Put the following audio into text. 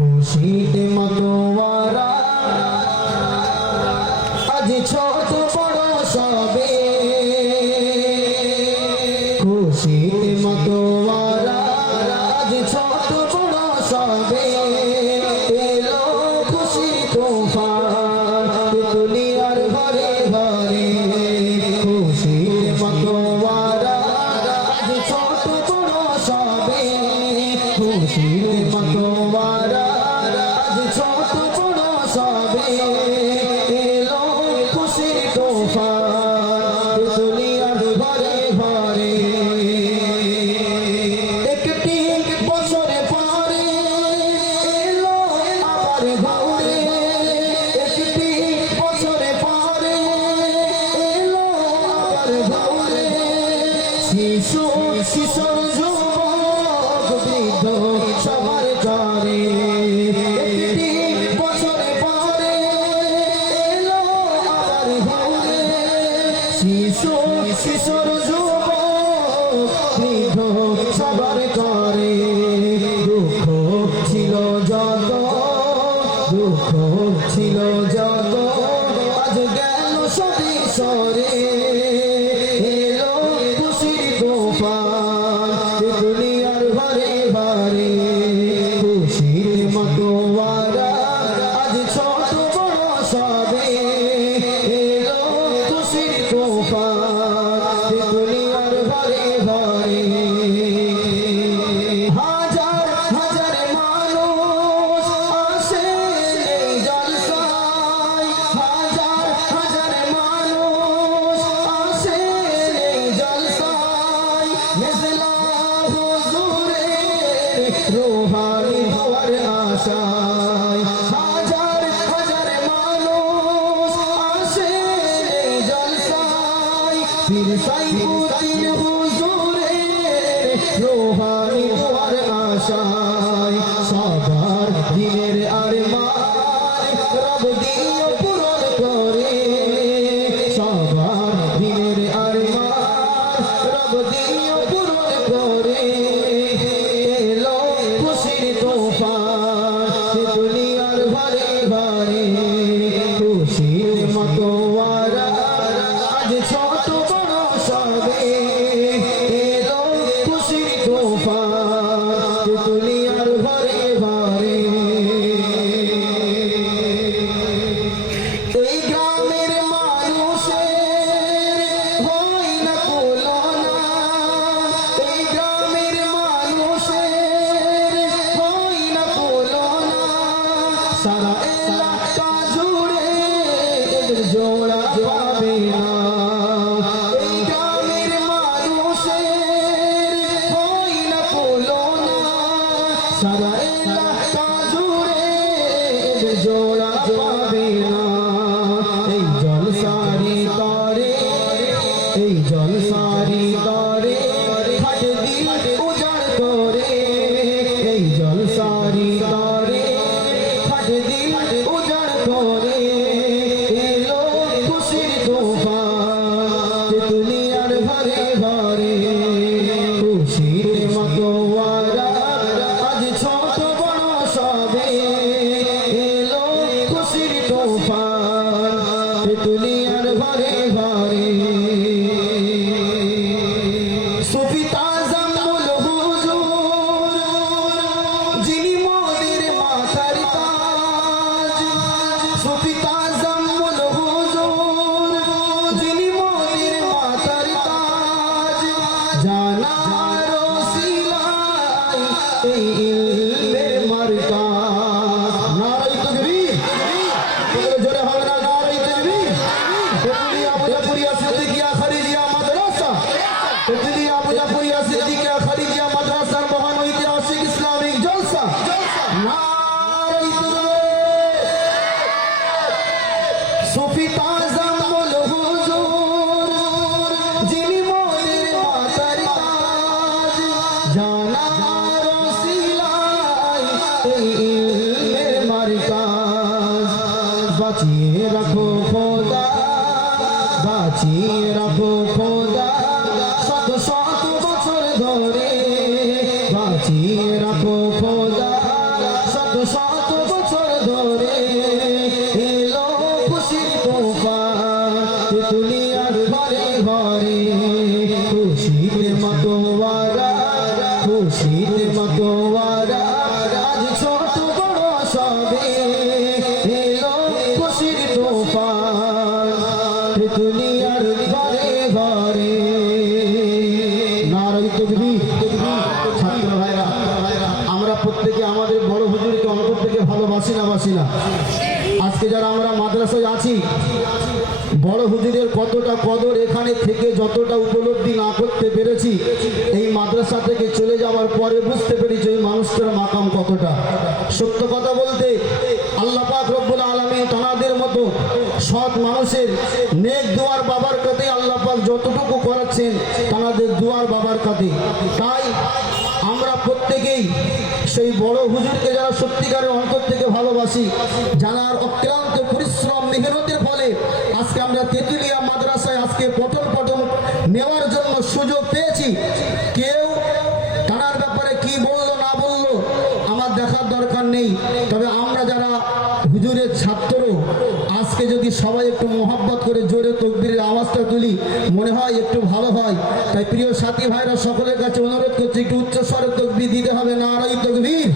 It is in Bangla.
খুশিতে মতোয়ারা আজ ছোট বড় সবে খুশিতে মতোয়ারা আজ ছোট বড় সবে এলো খুশির তুফান দুনিয়ার ঘরে ঘরে খুশিতে মতোয়ারা আজ ছোট বড় সবে খুশিতে মতোয়ারা আজ ছোট বড় সবে এলো খুশির তুফান দুনিয়ার ঘরে ঘরে একটি বছরে পরে এলো আবার ঘরে একটি বছরে পরে এলো আবার ঘরে শিশু কিশোর যুবক বৃদ্ধ সবার ঘরে একটি বছরে পরে এলো আবার ঘরে শিশু কিশোর যুবক বৃদ্ধ সবার ঘরে দুঃখ ছিল যত দুঃখ ছিল যত আজ গেল সবই সরে এলো খুশির তুফান দুনিয়ার ঘরে ঘরে খুশির মতোয়ারা আজ ছোট বড় সবে এলো খুশির তুফান দুনিয়ার ঘরে ঘরে হাজার হাজার মানুষ আসে এই জলসায় হাজার হাজার মানুষ আসে এই জলসায় মেজলা হুজুরের রূহানি হওয়ার আশায় হাজার হাজার মানুষ আসে এই জলসায় পীর সাইফুদ্দিন হুজুরের রূহানি হওয়ার আশায় সবার দিনের আরমান রব দিও পূরণ করে সবার দিনের আরমান রব দিও পূরণ করে এলো খুশির তুফান দুনিয়ার ঘরে ঘরে খুশির মতোয়ারা আজ ছোট বড় সবে এলো খুশির তুফান দুনিয়ার ঘরে ঘরে এই গ্রামের মানুষের হয় না তুলনা এই গ্রামের মানুষের হয় না তুলনা সারা এলাকা জুড়ে এদের জোড়া পাবে না এই গ্রামের মানুষের হয় না তুলনা সারা এলাকা জুড়ে এদের জোড়া পাবে না এই জলসারি তরে এই জলসারি তরে হাট দিল উজাড় করে এই জলসারি তরে হাট দিল উজাড় করে এলো খুশির তুফান দুনিয়ার ঘরে ঘরে খুশির মতোয়ারা আজ ছোট বড় সবে এলো খুশির তুফান দুনিয়ার ঘরে ঘরে সুফি তাজাম্মুল হুজুর যিনি মোদের মাথার তাজ সুফি তাজাম্মুল হুজুর যিনি মোদের মাথার তাজ জানার ওসিলায় এই ইলমের মারকাজ নারায়ে তাকবীর জোরে হবে না নারায়ে তাকবীর তেতুলিয়া মুজাফফরিয়া সিদ্দিকিয়া খালিদিয়া মাদ্রাসা তেতুলিয়া মুজাফফরিয়া সিদ্দিকিয়া খালিদিয়া মাদ্রাসার মহান ঐতিহাসিক ইসলামিক জলসা নারায়ে তাকবীর সুফি তাজাম্মুল হুজুর যিনি মোদের মাথার তাজ জানার ওসিলায় এই ইলমের মারকাজ বাঁচিয়ে রাখো খোদা বাঁচিয়ে রাখো খোদা শত শত বছর ধরে বাঁচিয়ে রাখো খোদা শত শত প্রত্যেকে আমাদের বড় হুজুরকে অন্তর থেকে ভালোবাসি না বাসি না? আজকে যারা আমরা মাদ্রাসায় আছি, বড় হুজুরের কতটা কদর এখানে থেকে যতটা উপলব্ধি না করতে পেরেছি, এই মাদ্রাসা থেকে চলে যাওয়ার পরে বুঝতে পেরেছি ওই মানুষটার মাকাম কতটা। সত্য কথা বলতে আল্লাহ পাক রব্বুল আলামিন তানাদের মতো সৎ মানুষের নেক দুয়ার বাবার কাছে আল্লাহ পাক যতটুকু করাচ্ছেন তানাদের দুয়ার বাবার কাছে। তাই আমরা প্রত্যেকেই সেই বড় হুজুরকে যারা সত্যিকারের অন্তর থেকে ভালোবাসি, যারা অক্লান্ত পরিশ্রম মেহনতের ফলে আজকে আমরা তেঁতুলিয়া মাদ্রাসায় আজকে পঠন নেওয়ার জন্য সুযোগ পেয়েছি। কেউ তার ব্যাপারে কি বললো না বললো আমার দেখার দরকার নেই, তবে আমরা যারা হুজুরের ছাত্র আজকে যদি সবাই একটু মোহাব্বত করে জোরে তাকবীরের আওয়াজটা তুলি মনে হয় একটু ভালো হয়। তাই প্রিয় সাথী ভাইরা সকলের কাছে অনুরোধ করছি একটু উচ্চ স্বরে তাকবীর দিতে হবে। নারায়ে তাকবীর।